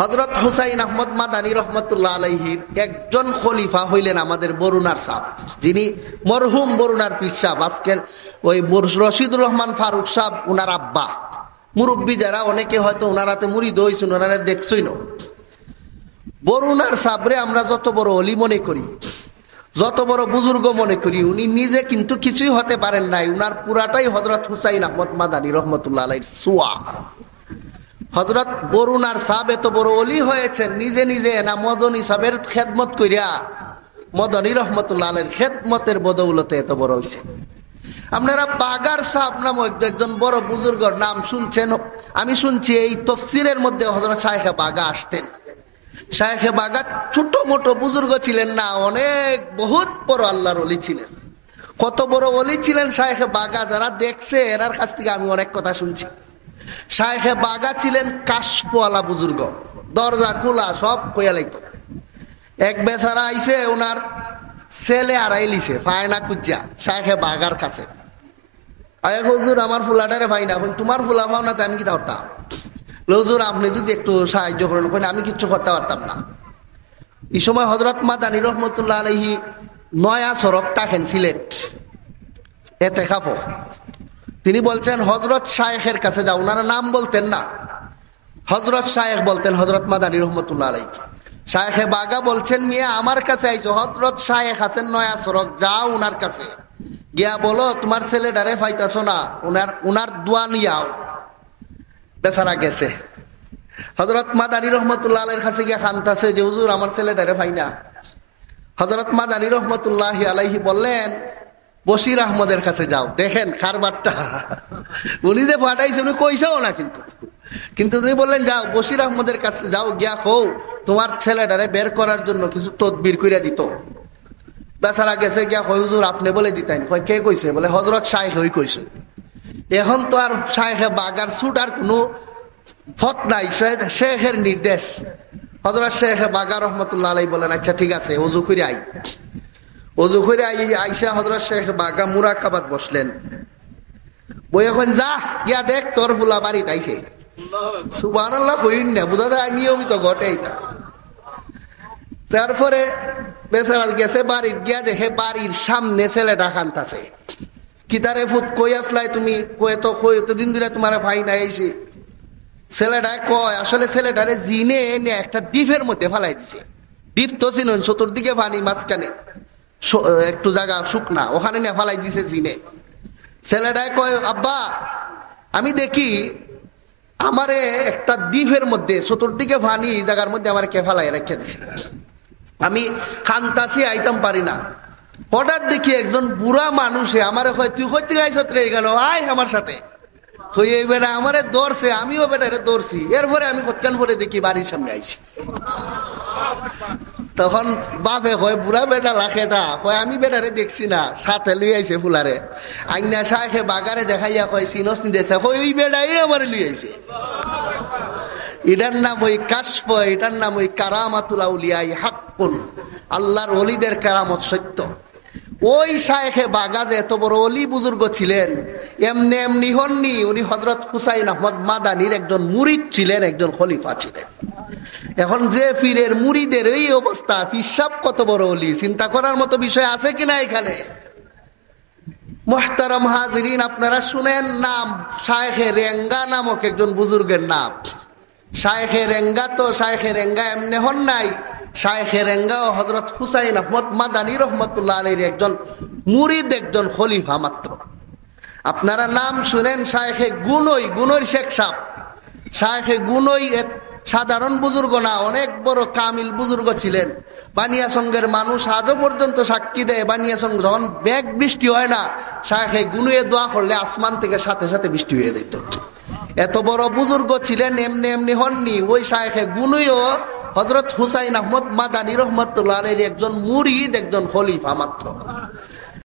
হযরত হুসাইন আহমদ মাদানী রহমতুল্লাহ আলাইহির একজন খলিফা হইলেন আমাদের বরুণার সাহেব, যিনি মরহুম বরুণার পীর সাহেব, আজকের ওই রশিদুর রহমান ফারুক সাহেব উনার আব্বা। মুরব্বী যারা অনেকে হয়তো ওনারাতে মুরিদ হইছেন, ওনারা দেখছই না। বরুণার সাবরে আমরা যত বড় অলি মনে করি, যত বড় বুজুর্গ মনে করি, উনি নিজে কিন্তু কিছুই হতে পারেন নাই। উনার পুরাটাই হযরত হুসাইন আহমদ মাদানী রহমতুল্লাহ আলাইহির সুয়া। হযরত বরুণার সাহেব এত বড় অলি হয়েছেন নিজে নিজে না, মদনী সাহেবের খেদমত করিয়া, মদনী রহমতুল্লাহ আলাইহির খেদমতের বদৌলতে এত বড় হয়েছে। আপনারা বাগার সাহেব নামক একজন বড় বুজুর্গর নাম শুনছেন? আমি শুনছি এই তফসিরের মধ্যে হযরত শায়েখে বাগা আসতেন। শায়েখে বাগা ছোট মোটো বুজুর্গ ছিলেন না, অনেক বহুত বড় আল্লাহর ওলি ছিলেন। কত বড় ওলি ছিলেন শায়েখে বাগা, যারা দেখছে এরার কাছ থেকে আমি অনেক কথা শুনছি। শায়েখে বাগা ছিলেন কাশফওয়ালা বুজুর্গ, দরজা খোলা সব কইয়া লাইত। এক বেচারা আইছে, ওনার ছেলে আড়াই লিছে ফায়না কুজ্জা শায়েখে বাগার কাছে। আয় হুজুর আমার ফুলাটারে ফাইনা, তোমার ফুলা পাও না, আমি কি করতাম? হুজুর আপনি যদি একটু সাহায্য করেন, আমি কিচ্ছু করতে পারতাম না। এই সময় হযরত মাদানী রহমতুল্লাহ আলাইহি নয়া সড়ক টাকেন সিলেট এতেকাফ। তিনি বলছেন হযরত শায়েখের কাছে যাও। ওনারা নাম বলতেন না, হযরত শায়েখ বলতেন হযরত মাদানী রহমতুল্লাহ আলাইহি। শায়েখে বাগা বলছেন মিয়া আমার কাছে আইছো, হযরত শায়েখ আছেন নয়া সড়ক, যাও উনার কাছে গিয়া বলো তোমার ছেলেটারে পাইতাছো না, উনার দোয়া নিয়াও। বেচারা গেছে, হযরত মাদানী রহমতুল্লাহ আলাইহির কাছে গিয়া কান্তাছে যে হুজুর আমার ছেলেটারে পাই না। হযরত মাদানী রহমতুল্লাহ আলাইহি বললেন বশির আহমদের কাছে যাও। দেখেন কারবারটা, উনি যে পাঠাইছে উনি কইছেও না, কিন্তু তিনি বললেন যাও বশির আহমদের কাছে যাও, গিয়া কও তোমার ছেলেটারে বের করার জন্য কিছু তদবির কইরা দিত। বেচারা গেছে, গিয়া কই হুজুর আপনি বলে দিতেন। কয় কে কইছে? বলে হযরত শায়েখ হই কইছে। এখন তো আর শায়েখে বাগার ছুট আর কোনো ফত নাই, শেখের নির্দেশ। হযরত শায়েখে বাগা রহমতুল্লাহ আলাইহি বলেন আচ্ছা ঠিক আছে, ওযু করে আই। ওযু করে আইসা হযরত শায়েখে বাগা মুরাকাবাত বসলেন। বই এখন যা গিয়া দেখ তোর ফুলা বাড়িতে আইছে। সুবহানাল্লাহ কইন না, বুঝা যায় নিয়মিত ঘটে এটা। তারপরে বেচারা গেছে বাড়ির, গিয়া দেখে বাড়ির সামনে ছেলেটা কান্তাছে। কিতারে ফুট কই আসলাই তুমি? কয়ে তো কই তো দিন ধরে তোমার ভাই নাই আইছে। ছেলেটা কয় আসলে ছেলেটারে জিনে এনে একটা দ্বীপের মধ্যে ফালাই দিছে। দ্বীপ তো চিনুন, চতুর্দিকে পানি, মাঝখানে একটু জায়গা শুকনা, ওখানে নিয়ে ফালাই দিছে জিনে। ছেলেটাই কয় আব্বা আমি দেখি আমারে একটা দ্বীপের মধ্যে চতুর্দিকে পানি জায়গার মধ্যে আমার কে ফালাই রেখে দিছে, আমি খান্তাছি আইতাম পারি না। হঠাৎ দেখি একজন বুড়া মানুষে আমারে কয় তুই কইতে গাইছ রে গেল আয় আমার সাথে। তো এই বেটা আমারে দৌড়ছে, আমিও বেটারে দৌড়ছি। এরপরে আমি কতক্ষণ পরে দেখি বাড়ির সামনে আইছি। তখন বাপে কয় বুড়া বেটা লাখেটা কয় আমি বেটারে দেখছি না, সাথে লুই আইছে ফুলারে। আইনা শায়েখে বাগারে দেখাইয়া কয় সিনস নি দেখছে, কয় ওই বেটাই আমারে লুই আইছে। এটার নাম ওই কাশফ, এটার নাম ওই কারামাতুল আউলিয়া হাক্কুন, আল্লাহর ওলিদের কারামত সত্য। ওই শায়েখে বাগা যে এত বড় ওলি বুজুর্গ ছিলেন, এমনি এমনি হননি। উনি হযরত হুসাইন আহমদ মাদানীর একজন মুরিদ ছিলেন, একজন খলিফা ছিলেন। এখন যে পীরের মুরিদের এই অবস্থা, পিসাব কত বড় ওলি, চিন্তা করার মতো বিষয় আছে কিনা এখানে? মুহতারাম হাজিরিন, আপনারা শুনেন নাম শায়েখে রেঙ্গা নামক একজন বুজুর্গের নাম। শায়েখে রেঙ্গা তো শায়েখে রেঙ্গা এমনি হন নাই, শায়েখে রেঙ্গা ও হযরত হুসাইন আহমদ মাদানী রহমতুল্লাহ আলাইহির একজন মুরিদ, একজন খলিফা মাত্র। আপনারা নাম শুনেন শায়েখে গুনই, গুনইর শেখ সাহেব। শায়েখে গুনই সাধারণ বুজুর্গ না, অনেক বড় কামিল বুজুর্গ ছিলেন। বানিয়াসঙ্গের মানুষ আজও পর্যন্ত সাক্ষী দেয়, বানিয়াসঙ্গ যখন মেঘ বৃষ্টি হয় না, শায়েখে গুনুয়ে দোয়া করলে আসমান থেকে সাথে সাথে বৃষ্টি হয়ে যেত। এত বড় বুজুর্গ ছিলেন, এমনি এমনি হননি। ওই শায়েখে গুনুইও হযরত হুসাইন আহমদ মাদানী রহমতুল্লাহ আলাইহির একজন মুরিদ, একজন খলিফা মাত্র।